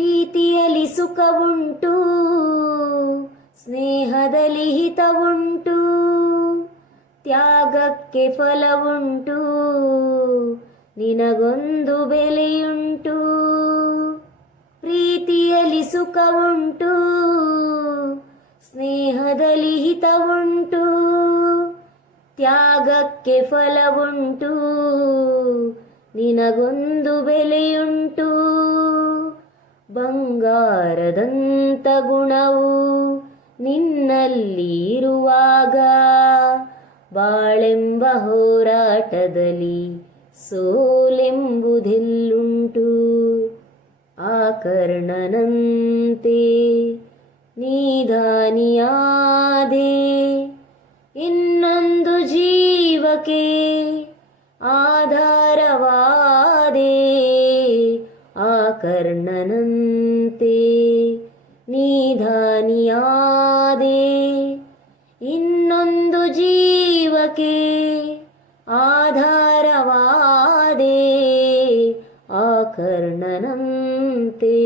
ಪ್ರೀತಿಯಲ್ಲಿ ಸುಖವುಂಟು, ಸ್ನೇಹದಲ್ಲಿ ಹಿತವುಂಟು, ತ್ಯಾಗಕ್ಕೆ ಫಲವುಂಟು, ನಿನಗೊಂದು ಬೆಲೆಯುಂಟು. ಪ್ರೀತಿಯಲ್ಲಿ ಸುಖವುಂಟು, ಸ್ನೇಹದಲ್ಲಿ ಹಿತವುಂಟು, ತ್ಯಾಗಕ್ಕೆ ಫಲವುಂಟು, ನಿನಗೊಂದು ಬೆಲೆಯುಂಟು. ಬಂಗಾರದಂತ ಗುಣವು ನಿನ್ನಲ್ಲಿ ಇರುವಾಗ ಬಾಳೆಂಬ ಹೋರಾಟದಲ್ಲಿ ಸೋಲೆಂಬುದೆಲ್ಲುಂಟು. ಆ ಕರ್ಣನಂತೆ ನೀಧಾನಿಯಾದೆ ಇನ್ನೊಂದು ಜೀವಕ್ಕೆ ಆಧಾರವಾದೆ. ಆ ಕರ್ಣನಂತೆ ನೀದಾನಿಯಾದೆ ಇನ್ನೊಂದು ಜೀವಕ್ಕೆ ಆಧಾರವಾದೆ ಆ ಕರ್ಣನಂತೆ